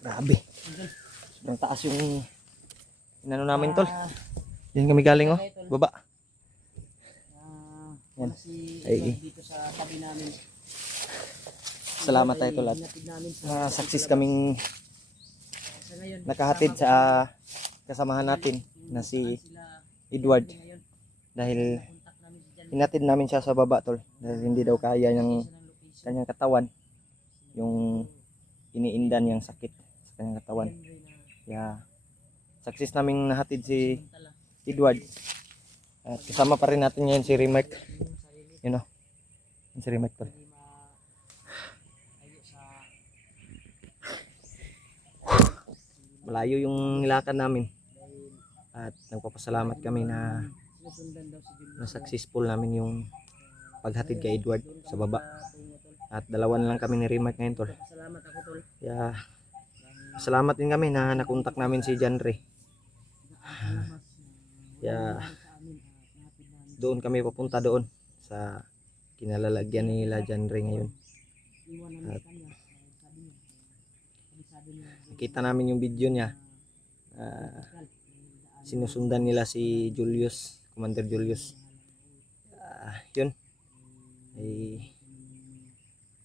Grabe. Sobrang taas yung inano namin tol. Diyan kami galing oh. Baba. Yan. Ay, dito sa tabi namin. salamat tayo tol at success kaming nakahatid sa kasamahan natin na si Edward. Dahil hinatid namin siya sa baba tol. Dahil hindi daw kaya ng kanyang katawan. Yung iniindan niyang sakit sa kanyang katawan. Kaya success naming nahatid si Edward. At kasama pa rin natin ngayon si Rimac. You know, si Rimac tol. Malayo yung nilakad namin. At nagpapasalamat kami na successful namin yung paghatid kay Edward sa baba. At dalawa na lang kami ni Rimac ngayon tol. Kaya salamat din kami na nakontak namin si John Ray. Kaya doon kami papunta doon sa kinalalagyan nila John Ray ngayon. At nakita namin yung video niya. Sinusundan nila si Julius, Commander Julius. Yun. Ay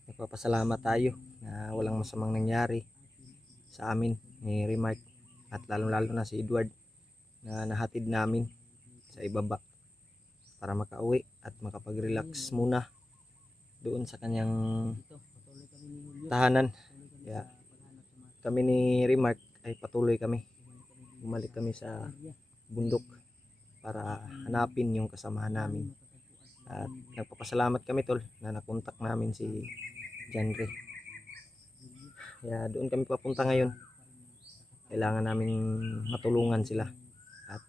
nagpapasalamat tayo na walang masamang nangyari sa amin ni Rimac at lalong-lalo na si Edward na nahatid namin sa ibaba para makauwi at makapag-relax muna doon sa kanyang tahanan. Kaya kami ni Rimac ay patuloy kami. Bumalik kami sa bundok para hanapin yung kasamahan namin. At nagpapasalamat kami tol na nakontak namin si John Ray. Kaya doon kami papunta ngayon. Kailangan namin matulungan sila at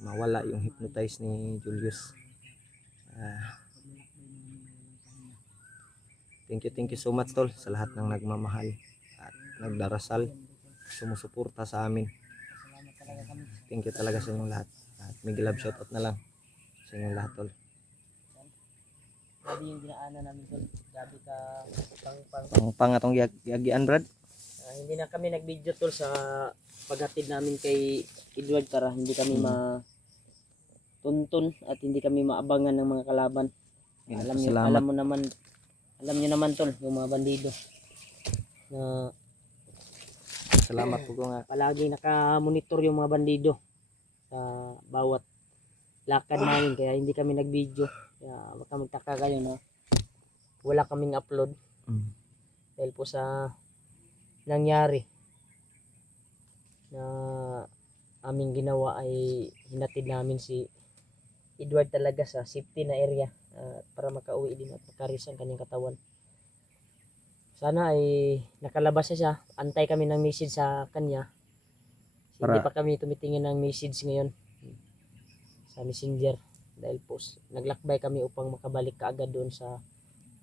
mawala yung hypnotize ni Julius. Thank you so much tol sa lahat ng nagmamahal at nagdarasal, sumusuporta sa amin. Thank you talaga sa inyong lahat. At may love shoutout na lang sa inyong lahat tol. Grabe yung dinaanan namin tol. Grabe ka Pang atong yagian Brad. Hindi na kami nag-video tol sa paghatid namin kay Edward para hindi kami matuntun at hindi kami maabangan ng mga kalaban. Alam niyo naman tol, yung mga bandido na Salamat po nga. palagi naka-monitor yung mga bandido sa bawat lakad namin kaya hindi kami nag-video. Kaya baka magtaka kayo na wala kaming upload dahil po sa nangyari na aming ginawa ay hinatid namin si Edward talaga sa safety na area para makauwi din at makaris ang kanyang katawan. Sana ay nakalabas siya. Antay kami ng message sa kanya. Hindi pa kami tumitingin ng message ngayon sa messenger dahil po naglakbay kami upang makabalik kaagad doon sa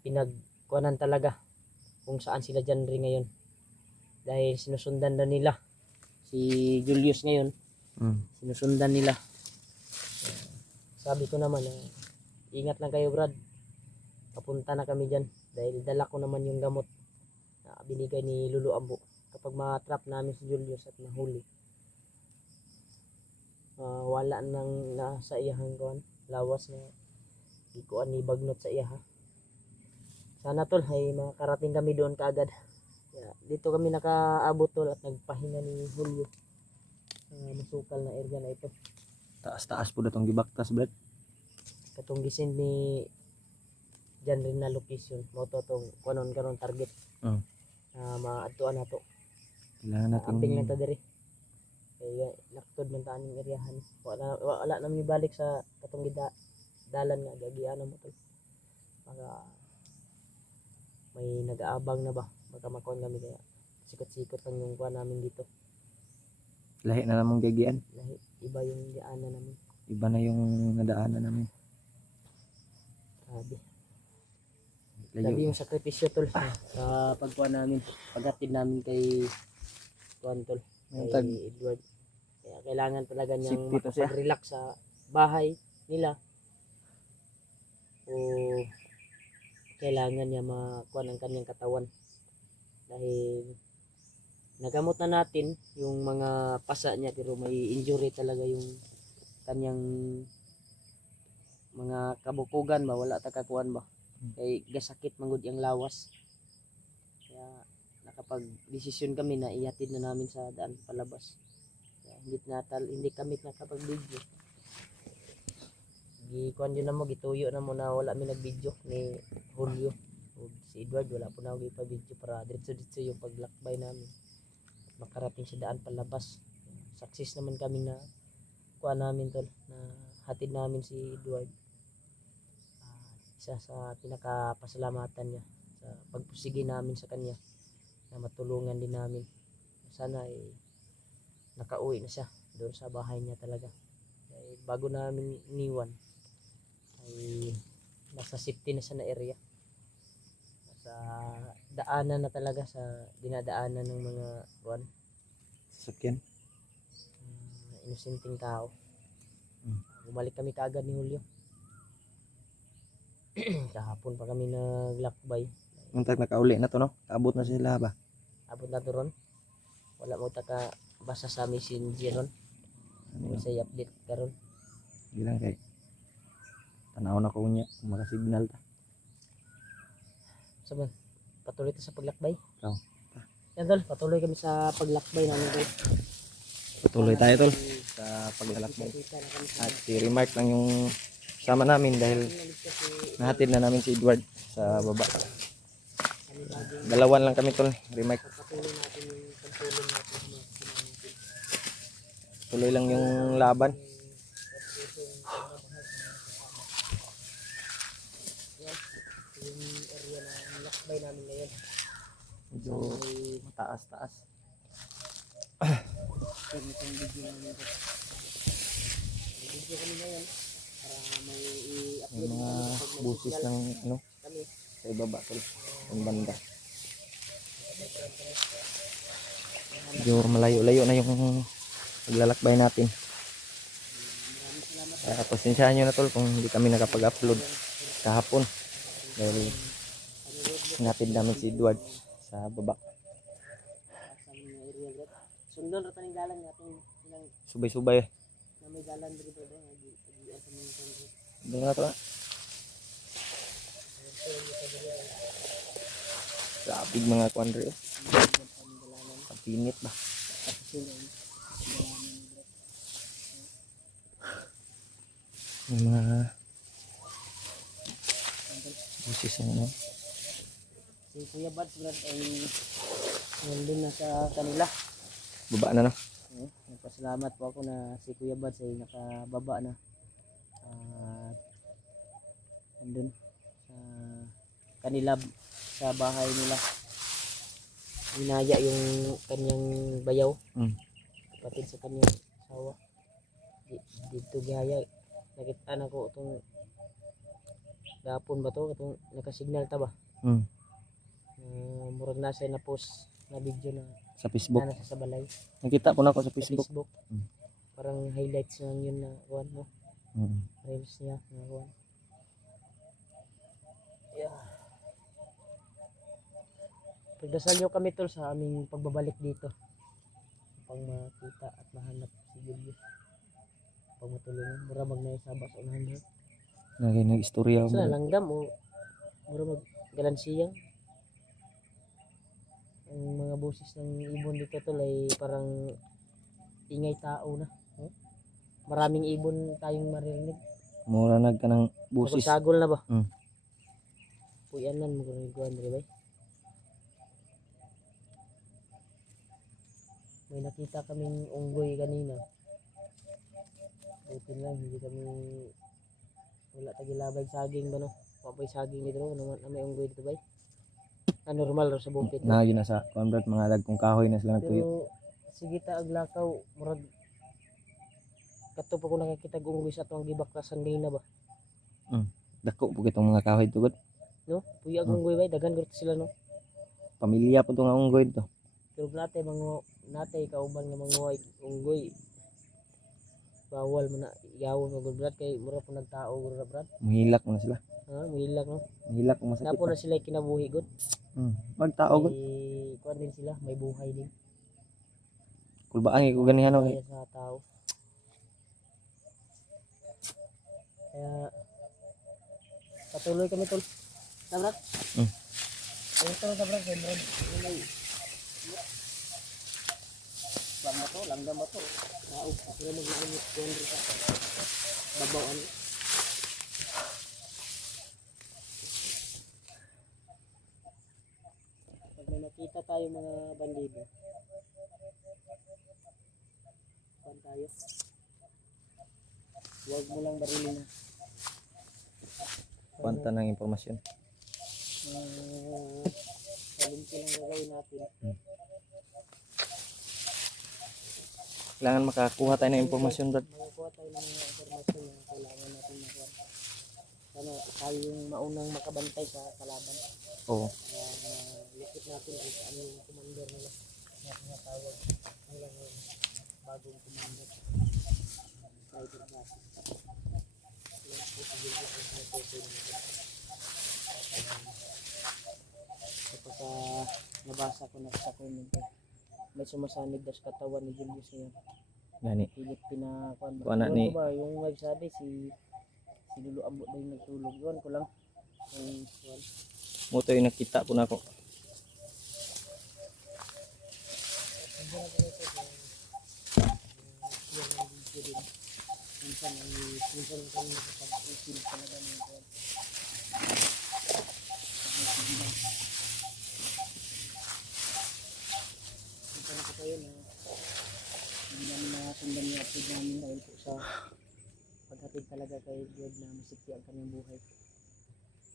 pinagkuhanan talaga kung saan sila John Ray ngayon. Dahil sinusundan na nila si Julius ngayon. Sinusundan nila. Sabi ko naman ingat lang kayo Brad. Papunta na kami dyan dahil dala ko naman yung gamot na binigay ni Lulu Ambo. Kapag ma-trap namin si Julius at nahuli, wala nang nasa iyahang kuan lawas na ikuan ni bagnot sa iya ha. Sana tol ay makarating kami doon kaagad. Dito kami nakaabot tol at nagpahinga ni Julio. Masukal na area na ito. Taas-taas po datong gibaktas Brad. Katong gisend ni John Ray na location mo to tong kanon target. Maadtuan na to. Kailangan natin Amping na to diri. Kaya naktod man ta aning eryahan. Wala na mi balik sa katong dalan nga gagianan mo tol. Mga may nag-aabang na ba? Baka makuha kami kaya sikot-sikot lang yung kuha namin dito. Lahi na namang gagian. Lahi, iba yung daanan namin. Iba na yung nadaanan namin. Grabe yung sakripisyo tol sa pagkuha namin, paghatid namin kay Juan tol, kay Edward. Kaya kailangan talaga niyang makapag-relax sa bahay nila o kailangan niya makuha ang kanyang katawan dahil nagamot na natin yung mga pasa niya, pero may injury talaga yung kanyang mga kabukugan ba, wala ta kakuan ba, kay gasakit manggod yung lawas. Kaya nakapag desisyon kami na ihatid na namin sa daan palabas. Kaya hindi kami nakapag video. Gikuan yun na mo, gituyo na mo na wala mi nag video ni Julio. O si Edward wala po na ako ipa-video para diretso yung paglakbay namin. Makarating sa daan palabas. Success naman kami na kuha namin tol, na hatid namin si Edward. Isa sa pinakapasalamatan niya sa pagpusigi namin sa kanya na matulungan din namin. Sana nakauwi na siya doon sa bahay niya talaga. Bago namin iniwan ay nasa safety na siya na area. Nasa daanan na talaga, sa dinadaanan ng mga Sasakyan. inosenteng tao. Bumalik kami kaagad ni Julio. Kahapon pa kami naglakbay. Untag nakauli na to no. Kaabot na sila ba? Abot na to ron. Wala mo taka basa sa messenger ron. Ano? Sa update karon. Bilang kay tanaw na ko niya kung maka-signal ta. Saban, patuloy ta sa paglakbay. Oo. Yan tol, patuloy kami sa paglakbay namin tol. Patuloy tayo tol sa paglalakbay. Kita na kami sa At si Remark lang yung sama namin dahil nahatid na namin si Edward sa baba. Dalawan lang kami tol, Remark. patuloy natin yung pagtulong natin sa mga kasama natin. Tuloy lang yung laban. Yung area na lakbay namin ngayon. Medyo mataas-taas. Pero itong video namin ito. May video kami ngayon para may i-upload Yung mga kami kapag may busis signal ng ano kami. sa ibaba tol, yung banda. Medyo malayo-layo na yung paglalakbay natin. Kaya pasensyahan nyo na tol kung hindi kami nakapag-upload kahapon dahil hinatid namin si Edward sa baba. Sa mga area bro. Sundon rata ning dalan natin ng Subay-subay. na may dalan diri bro. Agi sa mga sundon. Doon na to na. Grabe mga kwandre. Kapinit ba? Yung mga busis ng ano. Si Kuya Bats brad ay nandun na sa kanila. Baba na no? Nagpasalamat po ako na si Kuya Bats ay nakababa na. Nandun sa kanila, sa bahay nila. Inaya yung kanyang bayaw. Kapatid sa kanyang asawa. Dito gaya. Nakita na ko itong gapon ba to? Itong nakasignal ta ba? Murag nasa na post na video na Sa Facebook. nasa sa balay. Nakita ko na ako sa Sa Facebook. Facebook. Parang highlights lang yun na kuwan no? Reels niya na kuwan. Yeah. Pagdasal nyo kami tol sa aming pagbabalik dito. Upang makita at mahanap si Julius. Upang matulungan. Mura magnaisaba sa unahan niya. Nag-istorya Saan mo. langgam o mura mag-galansiyang. Ang mga boses ng ibon dito tol ay parang ingay tao na. Maraming ibon tayong maririnig. Mura nagka ng busis. Sagol na ba? Mm. Puyanan mo kung iguan rin ba? May nakita kaming unggoy kanina. Buti lang hindi kami wala tagilabay saging ba no? Papay saging dito naman na may unggoy dito ba? Normal ro sa bukid. Nagi na sa kuanbrad mga dagkong kahoy na sila nagtuyo. Pero sige ta aglakaw murag kato pa ko nakakita og unggoy sa tuwang gibaklasan na ba? Dako po itong mga kahoy tugod. No? Puya ang unggoy ba? Dagan gud sila no? Pamilya po itong unggoy dito. Pero natay kauban nga mga unggoy. Bawal mo na igawon mo gud brad kay mura pa nagtao gud na brad. Mahilak na sila. Muhilak no. Mahilak kung masakit. Napo na sila kinabuhi gud. Magtao gud. Kuan din sila, may buhay din. Kulbaan ko ganihan okay. Kaya sa tao. Kaya patuloy kami tol. Tabrak. Ayun tol tabrak kay Brad. Langgam ba to? Sila mag-iinit ko sa babawaan. Pag may nakita tayo mga bandido, saan tayo? Huwag mo lang barilin na. Kwanta ng impormasyon. Salinti lang gagawin natin. Kailangan makakuha tayo ng impormasyon, Brad. Makakuha tayo ng mga informasyon na kailangan natin makuha. Sana tayo yung maunang makabantay sa kalaban. Oo. Likit natin kung saan yung commander nila. Na tinatawag hanggang ngayon. Bagong commander. Sniper Gas. Yan po sa video ko sa photo nila. Kapag nabasa ko na sa comment may sumasanig daw sa katawan ni Julius ngayon. Gani. Pilit pinakuan ba? Kuana ni- Ba yung nagsabi si Lulu Ambo daw yung nagtulog. Yun ko lang. Mo to yung nakita po na ako. Minsan kami nakapag-isil talaga ng kuwan. Minsan ako kayo na hindi namin nakasundan yung upload namin dahil po sa paghatid talaga kay God na masikti ang kanyang buhay.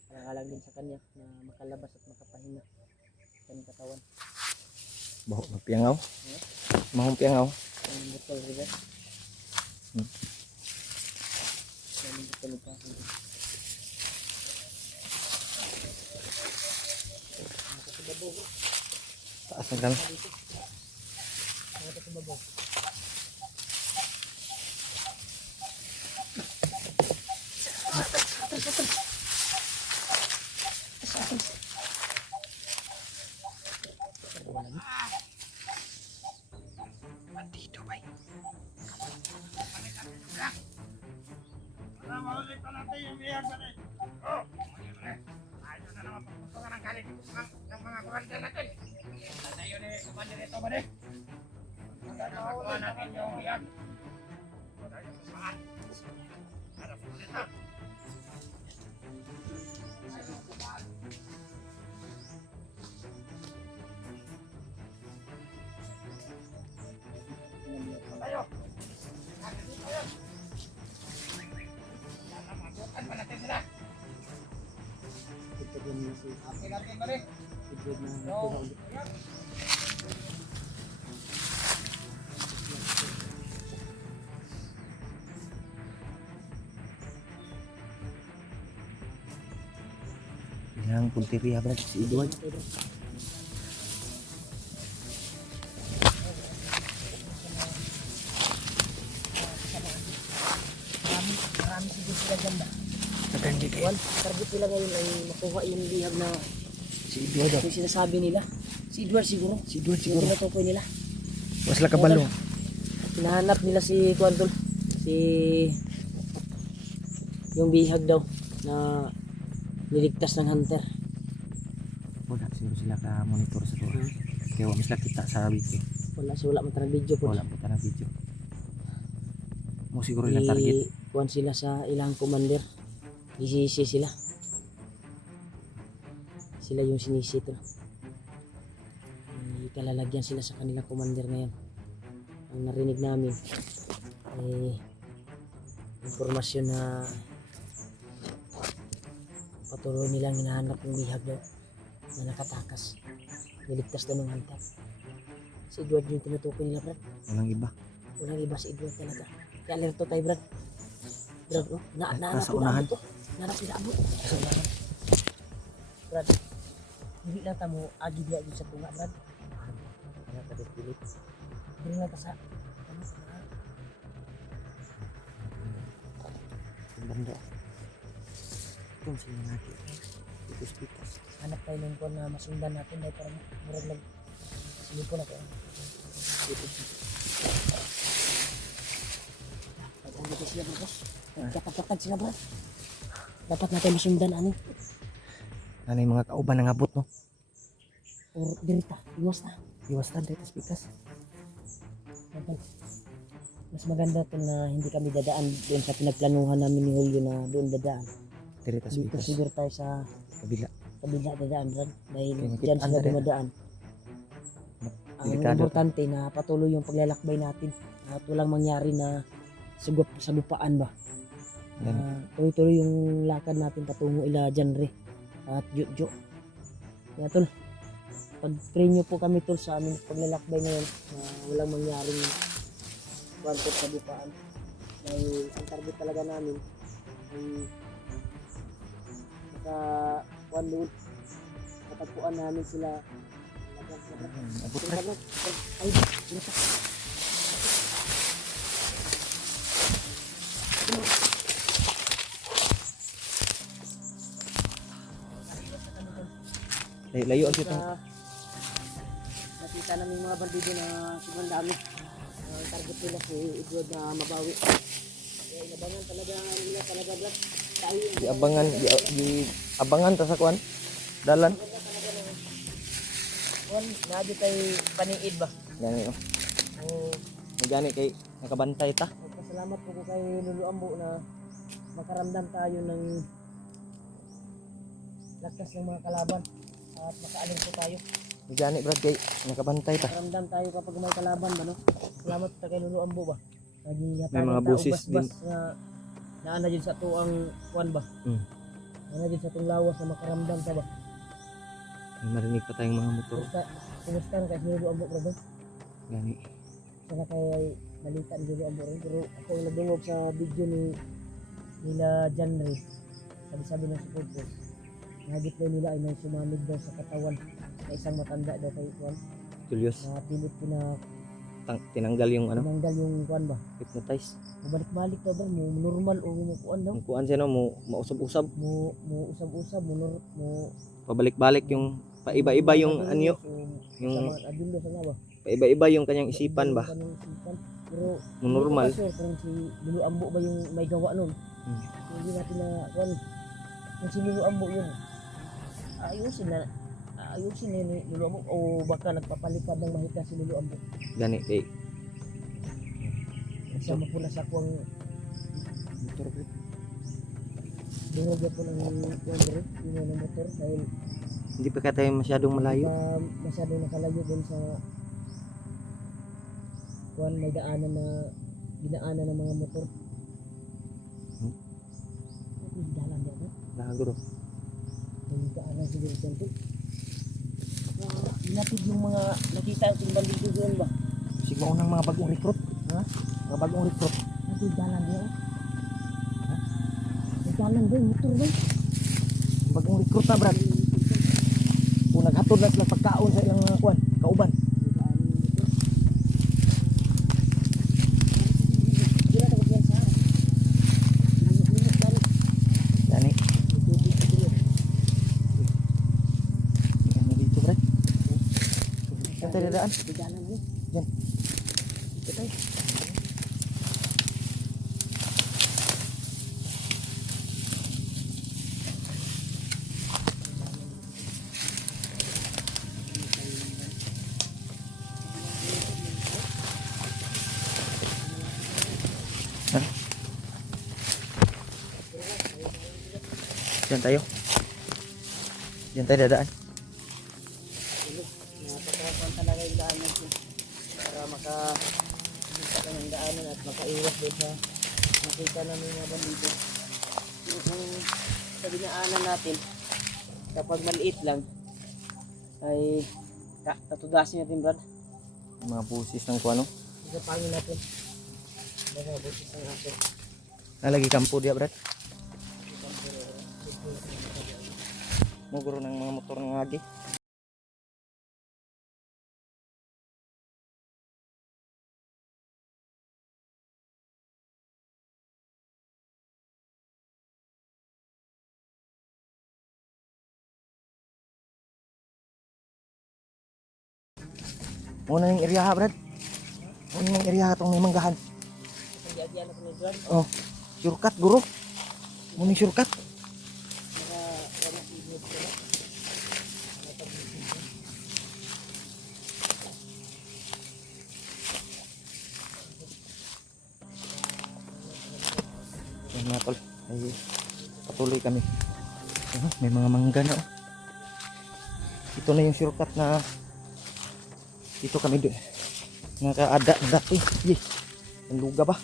Alang-alang din sa kanya na makalabas at makapahinga sa kanyang katawan. Baho magpiangaw. Mahong piangaw. Ang botol river. Ang botol pa. Taas ng kami. Ang babaw. Dito bay. Ito din yung si Edward na pinaulit. Yang punteriya, Brad, si Edward. Marami siguro sila dyan ba? Nagandi kayo. Target nila ngayon ay makuha yung lihag na Si Edward daw. yung sinasabi nila. Si Edward siguro. Si Edward Yung siguro. tinatukoy nila. Was la kabalo. Hinahanap nila si Kwantol. Si yung bihag daw na niligtas ng hunter. Wala siguro sila ka monitor sa tuwa. Kaya wala sila kita sa video. Wala man tanang video po. Wala po tanang video. Mo siguro ilang target. Kuwan sila sa ilang commander. Isisi sila. Sila yung sinisito. Kalalagyan sila sa kanilang commander ngayon. Ang narinig namin ay informasyon na patuloy nilang hinahanap yung bihag daw na nakatakas. Niligtas daw ng hunter. Si Edward yung tinutukoy nila, Brad. Walang iba. Walang iba si Edward talaga. Kaya alerto tayo, Brad. Brad, oh. Nasa unahan. Nahanap sila abot. Brad, hindi lang tamo agi dia dito sa tunga, Brad. Kaya ka pilit. Hindi lang ta sa ano, Banda. Kung sila natin. Pitas-pitas. hanap tayo ng kuwan na masundan natin dahil parang murag Sige po na po. Pag-andito sila bro. Kapag-kapag sila bro. Dapat natin masundan ano. Ano yung mga kauban ng abot, no? Or dirita. Iwas na. Iwas na dito speakers. Mas maganda to na hindi kami dadaan doon sa pinagplanuhan namin ni Julio na doon dadaan. Dito Dito speakers. siguro tayo sa Kabila. kabila dadaan Brad. Dahil Okay, dyan makitaan sila na rin. dumadaan. Ang Delikado. importante na patuloy yung paglalakbay natin. At walang mangyari na sagupaan ba. Tuloy-tuloy yung lakad natin patungo ila Janre at Jojo. Kaya tol, pag-pray nyo po kami tol sa aming paglalakbay ngayon na walang mangyaring kwento sa bupaan. Dahil ang target talaga namin ay maka doon, matagpuan namin sila. Abot na. Ay, sila pa. Layo ang kita. Nakita namin mga bandido na sobrang dami. Ang target nila si Edward na mabawi. Kaya inabangan talaga nila talaga Black. Tayo Abangan ta sa kuan. Dalan. Nadi kay paniid ba? Gani oh. O Gani kay nakabantay ta. nagpasalamat po ko kay Lulu Ambo na makaramdam tayo ng lakas ng mga kalaban at makaaling po tayo. Gani brad kay nakabantay ta. Makaramdam tayo kapag may kalaban ba no? Salamat ta kay Lulu Ambo ba? May mga busis din. Na naana dyan sa tuang kuan ba? Naana dyan sa tuang lawas na makaramdam ta ba? May marinig pa tayong mga motor. Kumusta na kay Lulu Ambo bro? Gani. Sana kay balita ni Lulu Ambo rin. Pero ako yung nagdungog sa video ni nila Janre. Sabi-sabi ng support ko. Nagit daw nila ay may sumamig daw sa katawan na isang matanda daw kay Juan. Julius. Na pilit ko na Tinanggal yung ano, tinanggal yung Juan ba? hypnotize. Mabalik-balik daw ba? Mo normal o mo kuan daw? Ang kuan siya no, mausab-usab. Mo usab-usab mo Pabalik-balik yung paiba-iba yung anyo, yung adulo sa nga ba? paiba-iba yung kanyang isipan ba. Kanyang isipan. Pero Normal. hindi ko pa sure kung si Lulu Ambo ba yung may gawa nun. Hindi natin na kuan. Kung si Lulu Ambo yun, ayusin na ni Lulu Ambo o baka nagpapalikad ng mahika si Lulu Ambo. Gani kay Kasama po na sa kuwang motor bro. dungog po ng kuwang yung motor dahil Hindi pa tayo masyadong malayo. masyadong nakalayo dun sa kuwan may dinaanan ng mga motor. May dalan dyan no? Lagro. May daanan siguro dyan to. Natid yung mga nakita yung bandido doon ba? Siguro unang mga bagong recruit. Ha? Mga bagong recruit. Natid dalan dyan oh. Ha? May dalan doon, motor doon. Bagong recruit na brad. Kung naghatod na sila pagkaon sa ilang mga kuan, kauban. Gani. Gani dito brad. Saan tayo dadaan? Dalan ano? Diyan. Dito tayo. Diyan tayo. Diyan tayo dadaan. Napakarapan talaga yung daanan ko para makakita ka ng daanan at makaiwas doon sa makita namin mga bandido. Pero kung sa dinaanan natin kapag maliit lang ay tatudasin natin Brad. Mga busis ng kuano. Isapangin natin mga busis ng aso. Nalagi kampo dia brad. Mo guro ng mga motor ng agi. Muna yung area Brad. Muna yung area itong may manggahan. Diyan ako ni Brad. Oh, shortcut guro. Muna yung shortcut. Wala init ko na. Yan mga tol. Ay, patuloy kami. May mga mangga na. Ito na yung shortcut na dito kami doon. Nakaada na dati. Yeh. Ang luga ba?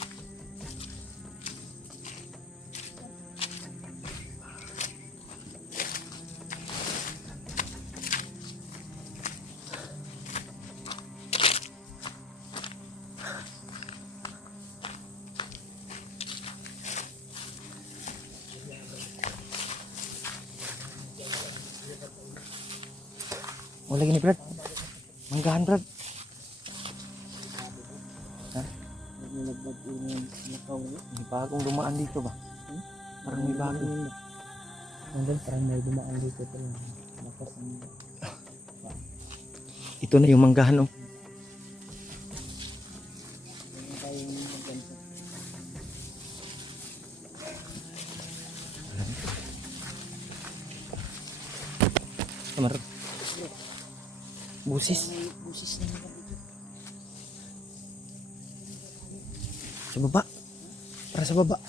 Wala gini Brad. Manggahan Brad. Naglagbag yung nakaw. May bagong dumaan dito ba? Parang may bago. Hanggang parang may dumaan dito pa lang. Lakas ang Ito na yung manggahan oh. tayong maganda. Kamar. Busis. May busis na naman dito. Sa baba. Para sa baba.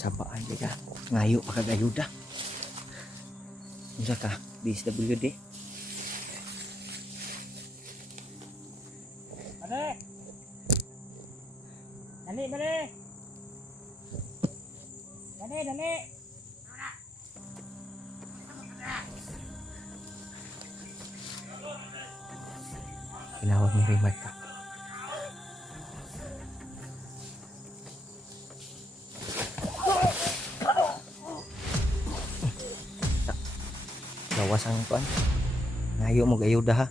Sabaan ka. Ngayo pa kagayuda. Unsa ka? DSWD. Dali! Dali, dali! Dali, dali! Tinawag ni Remark ka. Gawas ang kuan. Ngayo mo gayuda ha.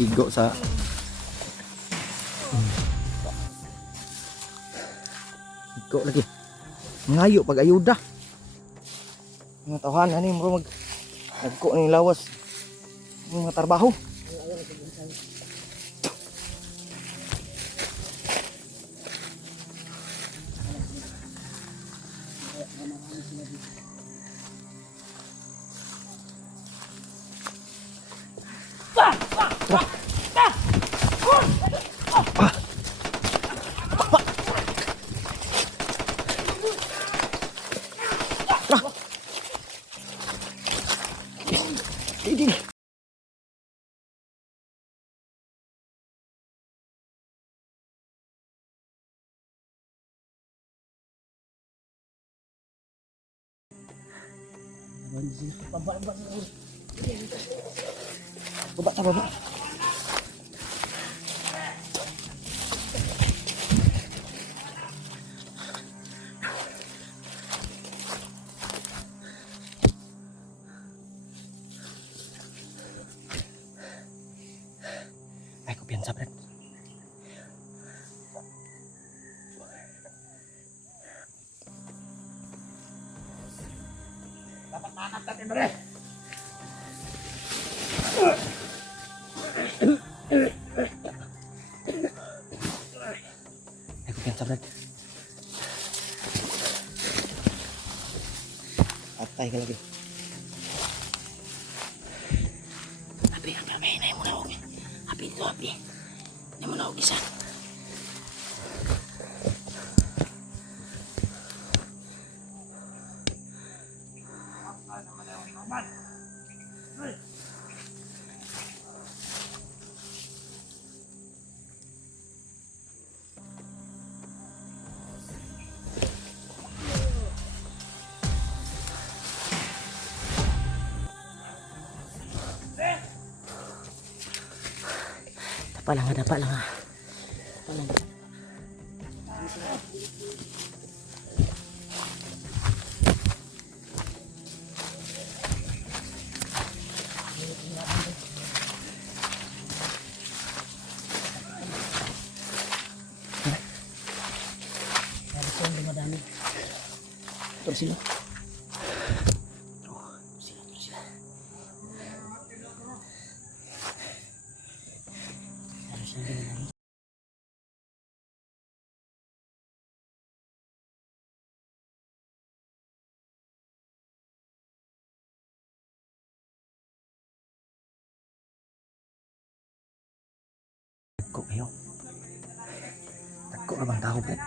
Igo sa igo lagi. Ngayo pag ayuda. Mga tawhan ani mo mag nagko ni lawas. Mga trabaho. Hindi. Baba ta baba. Ay, kumpiyansa, Brad. Dapat maanap natin, Bre! Ay, kumpiyansa, Brad. Atay ka lagi. Happy, happy, na mo na huwag. Happy ito, happy. Na mo na huwag isa. Dapa lang ha, dapa lang ha. Dapa lang. Madami. Ito sila. Tagko kayo. Tagko na bang tao, Brad?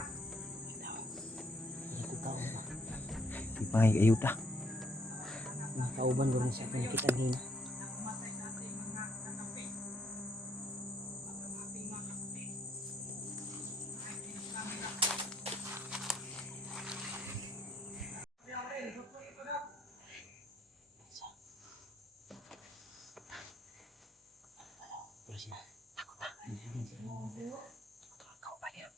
Hindi ko tao ba? Di pa ngay ayuda. Mga kauban ko rin sa akin nakita hina. Terus ya. Kau pa niya.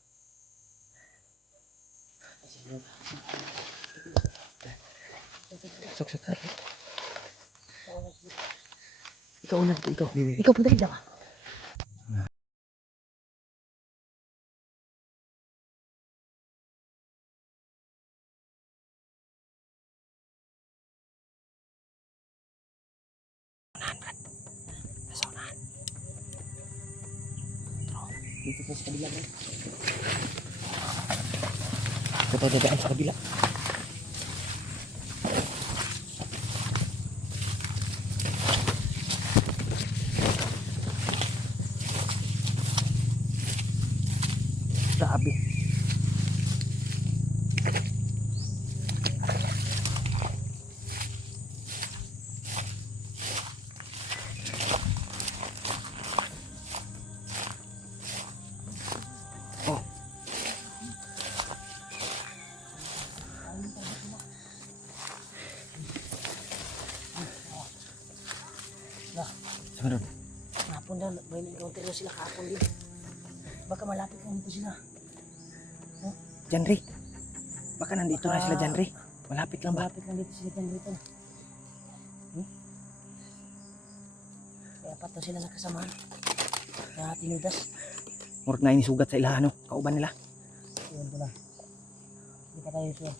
Sok. Ikaw una dito, ikaw. Ikaw punta dito ka. Saunahan. Dito po sa kabila bro. Ito tayo dadaan sa kabila. Grabe. Oh. Saan doon? Hapon daw, may encounter na sila kahapon din. Baka malapit lang dito sila. Janri. Baka nandito na sila Janri. Malapit lang ba? Malapit lang dito sila dyan dito. Kaya apat na sila nakasamahan. Kaya tinudas. Murag na inisugat sa ilahan, no? Kauban nila. Yun pala. Hindi pa tayo sure.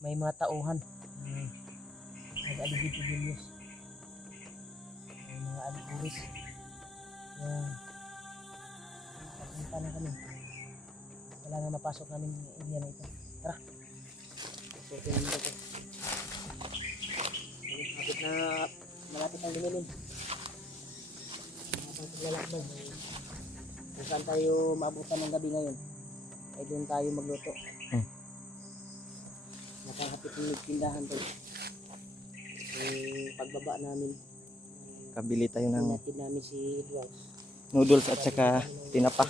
May mga tauhan. Nag-aligid sa Julius. May mga aliguris. Yan. Papunta na kami. Kailangan mapasok namin yung area na ito. Tara. So, ito naman ito. Malapit ang dumilim. Malapit ang lalakbay. Kung saan tayo maabutan ng gabi ngayon, ay doon tayo magluto. Nakakapit yung tindahan tayo. Pagbaba namin, Kabili tayo ng hinatid namin si Edward. noodles at saka tinapa.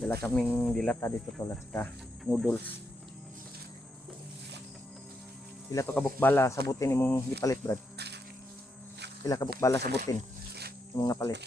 Dala kaming dilata dito tol at saka noodles. Pila to kabukbala sabutin imong gipalit brad? Pila kabukbala sabutin imong napalit?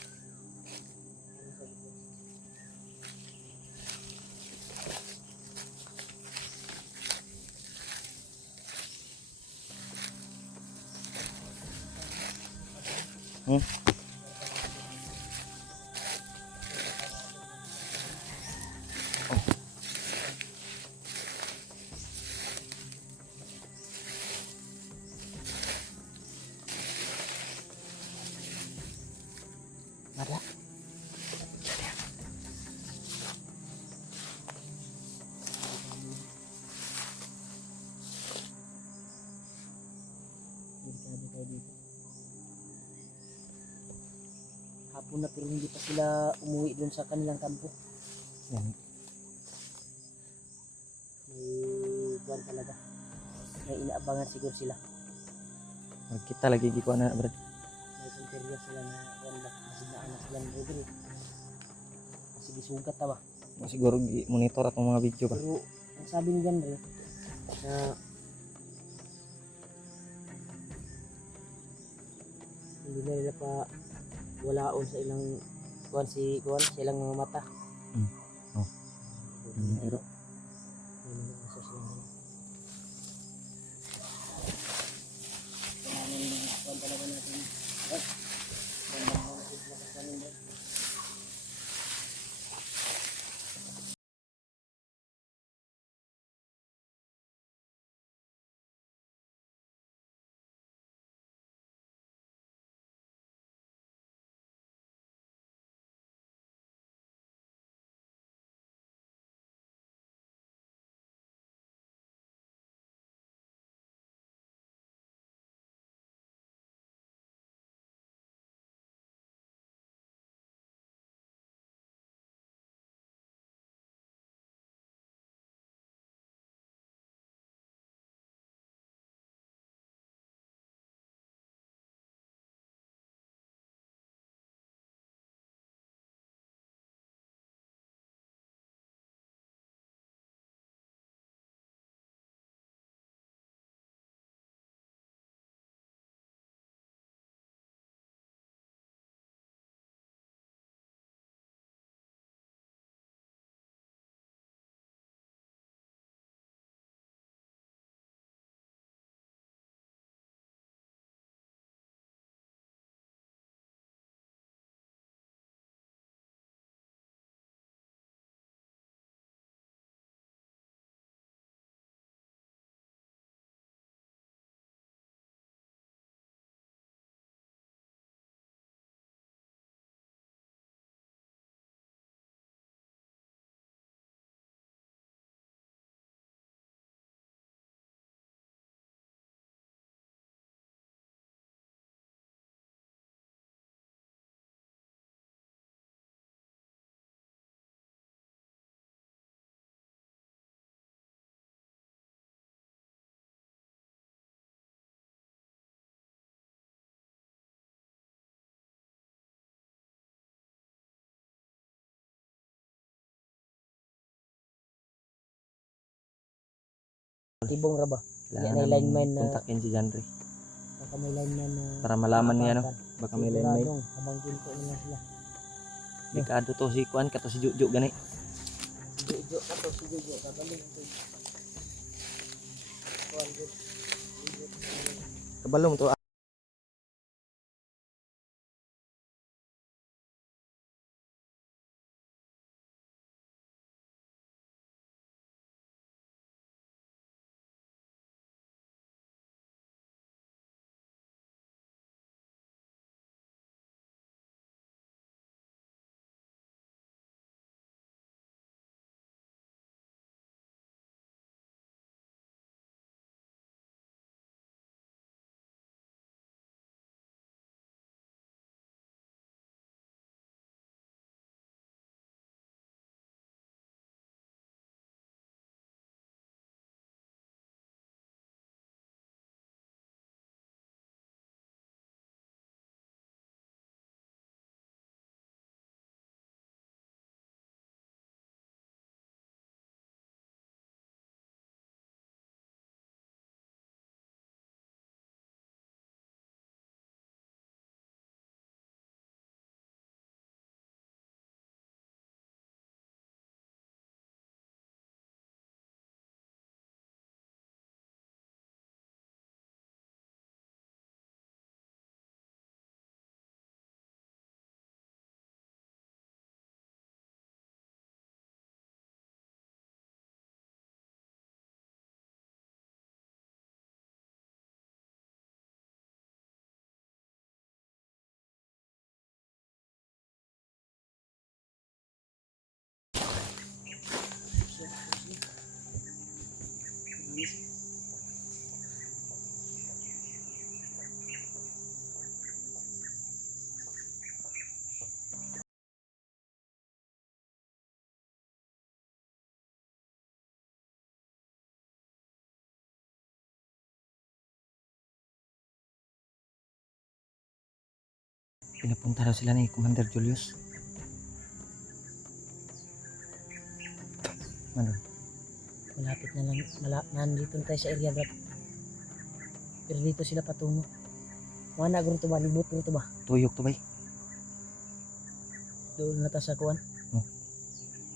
Nada. Delikado tayo dito. Hapon na pero hindi pa sila umuwi doon sa kanilang kampo. Yan. May buwan talaga. May inaabangan siguro sila. Kita lagi gikuha na brad. May punteriya sila na buwan ba. Kasi naanak sila ng Rodri. Kasi gisugat na ba. Siguro monitor atong mga video ba. Pero ang sabi ni Gandre na hindi na nila pa walaon sa ilang kuan sa ilang mga mata. Oh. Pero Tibong ra ba? kailangan Yan ay lineman namin na kontakin si Janre baka may lineman na para malaman niya, no? Baka may line may siguradong habang ginto nila sila. delikado to si Kuan kato si Juju gani. Si Jojo kato si Jojo kabalik ito. Kuan gud. Kabalong to. Pinapunta daw sila ni Commander Julius. Ano? Malapit na lang, nandito na tayo sa area bro. Pero dito sila patungo. Mga na guro to ba? Libot guro to ba? Tuyok to bay. Doon na ta sa kuan. Oh.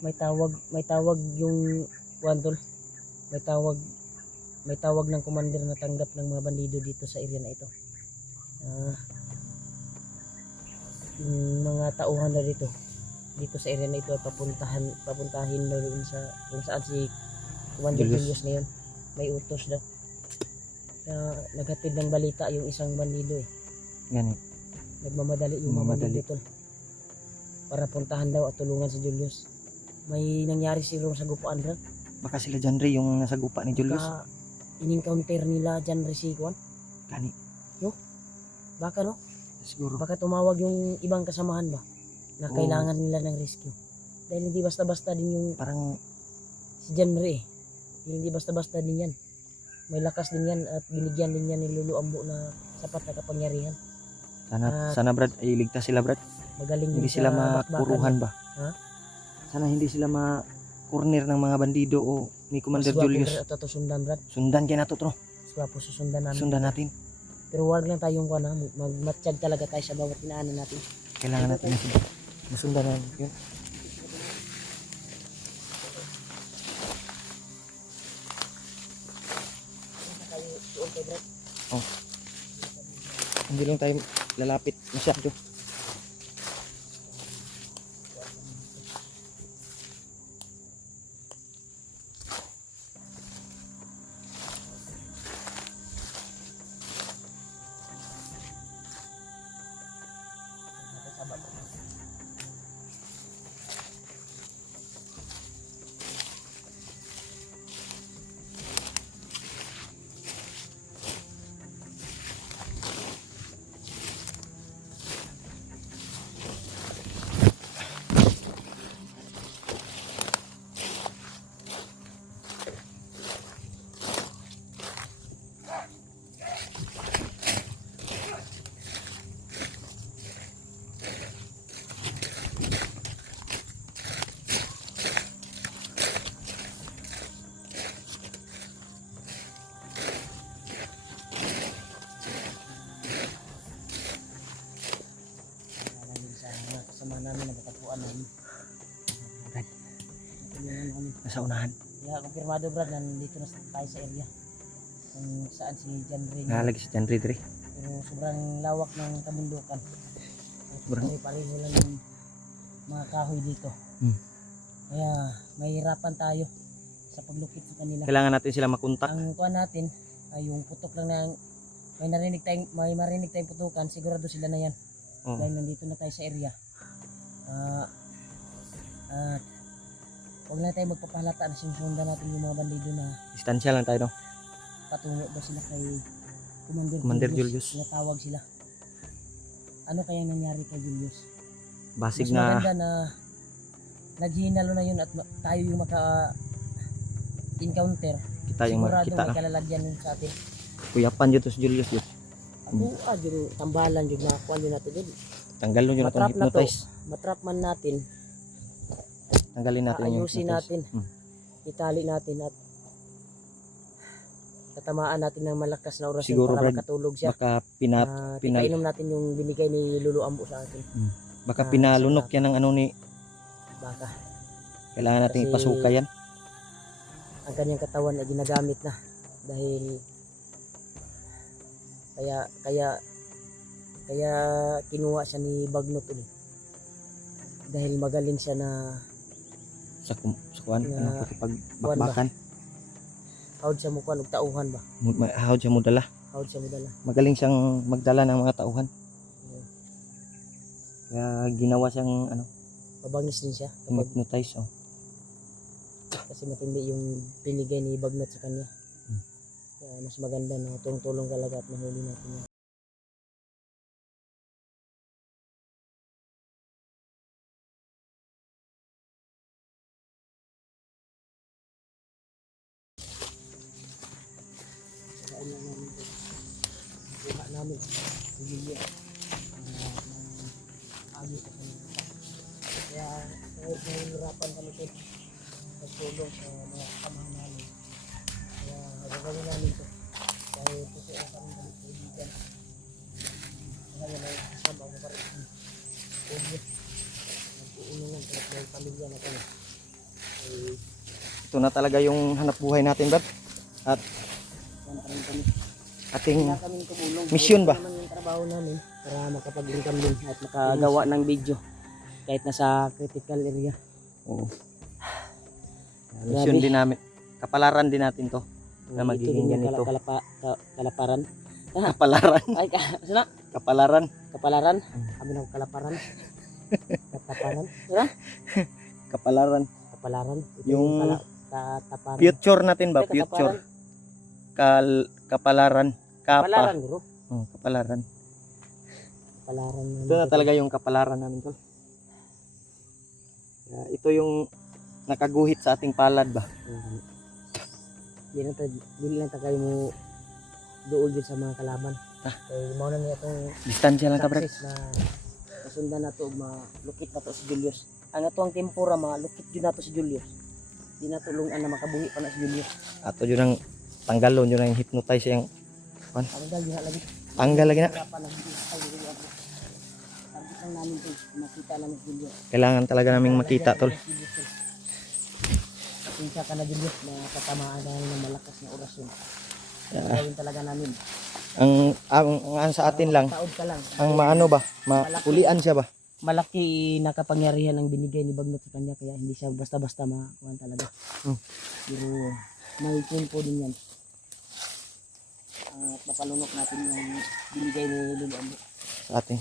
May tawag yung kuan tol. May tawag ng commander na tanggap ng mga bandido dito sa area na ito. Yung mga tauhan na dito sa area na ito ay papuntahin na doon sa kung saan si Commander Julius na yun. May utos daw. Naghatid ng balita yung isang bandido eh. Ganit. Nagmamadali yung mga bandido tol. Para puntahan daw at tulungan si Julius. May nangyari siguro sa gupaan rin. Baka sila dyan rin yung nasa gupa ni Julius. Baka in-encounter nila dyan rin si Juan. Gani. Baka no? Siguro. Baka tumawag yung ibang kasamahan ba? Na kailangan nila ng rescue. Dahil hindi basta-basta din yung Parang si Jan Ray. Hindi basta-basta din yan. May lakas din yan at binigyan din yan ni Lulu Ambo na sapat na kapangyarihan. sana Brad ay ligtas sila Brad. Magaling Hindi din sila sa bakbakan mapuruhan yan. ba? Ha? Sana hindi sila ma-corner ng mga bandido o ni Commander Mas gwapo, Julius. Brad, at susundan Brad. Sundan kaya nato to. Mas gwapo susundan namin. Sundan natin. Pero wag lang tayong kuha na. Magmatsyag talaga tayo sa bawat inaanan natin. Kailangan natin masundan natin yun. Oh. Hindi lang tayo lalapit masyado. Kasama namin na matagpuan namin. Brad, Tulungan kami. nasa unahan. Yeah, kumpirmado Brad, nandito na tayo sa area. Kung saan si Jan Ray. Nakalagi si Jan Ridre. Pero sobrang lawak ng kabundukan. Sobrang- Pareho lang yung mga kahoy dito. Kaya mahirapan tayo sa paglukit sa kanila. Kailangan natin sila makontak. Ang kuha natin ay yung putok lang na may marinig tayong putukan, sigurado sila na yan. Oh. Dahil nandito na tayo sa area. At huwag na tayo magpapahalata na sinusundan natin yung mga bandido na Distansya lang tayo, no? patungo ba sila kay Commander Julius. Tinatawag sila. Ano kaya nangyari kay Julius? Basig Mas na maganda na naghihinalo na yun at tayo yung maka-encounter. kita yung Sigurado makita may na. kalalagyan yun sa atin. Kuyapan dito si Julius yun. Ako, yung tambalan yung nakakuha yun natin yun. Tanggal nyo na itong Matrap na to. hypnotize. Matrap man natin, Tanggalin natin yung ayusin hypnotize. natin, itali natin at tatamaan natin ng malakas na orasyon Siguro, para Brad, makatulog siya. Baka At ipainom natin yung binigay ni Lulu Ambo sa atin. baka pinalunok yan ng ano ni, Baka kailangan natin Kasi- ipasuka yan. ang kanyang katawan ay ginagamit na dahil kaya kinuha siya ni Bagnot ulit. Dahil magaling siya na Sa kuwan, Na- ano, pakipagbakbakan. hawd siya mukha og tauhan ba. Hawd siya mo dala. Hawd siya mo dala. Magaling siyang magdala ng mga tauhan. Yeah. Kaya ginawa siyang ano, Mabangis din siya kapag hypnotize. Oh. kasi matindi yung binigay ni Bagnot sa kanya. Hmm. Kaya mas maganda na tulong talaga at mahuli natin yan. Kaya namin ito. Kuha namin. Bumili. Agos sa kanila. Kaya nahihirapan kami ito. Nagtulong sa mga kasamahan namin. Kaya gagawin namin ito. Dahil ito ang kami kaibigan. Ngayon ay kasama ako pa rin. Ulit. namin. Kahit may pamilya na kami. Ay, Ito na talaga yung hanap buhay natin, Brad. At yan pa rin kami. ating Wala kaming tumulong. Mission ba? Ito naman yung trabaho namin para makapag-income din at makagawa ng video. Kahit nasa critical area. Oo. Mission din namin. Kapalaran din natin to. Na Ito magiging din yung ganito. kalaparan. Kapalaran. Ay, sana? Kapalaran. Kapalaran? Kami ng kalaparan. Kataparan? Sana? Kapalaran. Kapalaran. Ito Yung kataparan. Future natin ba? Ay, kataparan. Future. Kapalaran. Kapalaran, bro. Kapalaran. Kapalaran. Ito na talaga yung kapalaran namin to. Ito yung nakaguhit sa ating palad ba? Dili lang tayo mo dool din sa mga kalaban. Kaya mao na niya itong Distansya lang ka, Brad. success na kasundan na to, malukit na to si Julius. Ang ato ang tempura, malukit yun na to si Julius. Di na tulungan na makabuhi pa na si Julius. Ato yun ang tanggalon, yun ang hypnotize yung Tanggal yun na lagi. tanggal lagi na. Hirapan na hindi tayo dito. Target lang namin to, makita lang ni Julius. Kailangan talaga naming makita, tol. Pasensya ka na Julius na tatamaan dahil ng malakas na orasyon. Gawin talaga namin. Ang sa atin lang, Taod ka lang. ang maano ba, maulian siya ba? Malaki na kapangyarihan ang binigay ni Bagnot sa kanya kaya hindi siya basta-basta makuha talaga. Pero may tempo din yan. At mapalunok natin yung binigay ni Lulu Ambo. Sa atin.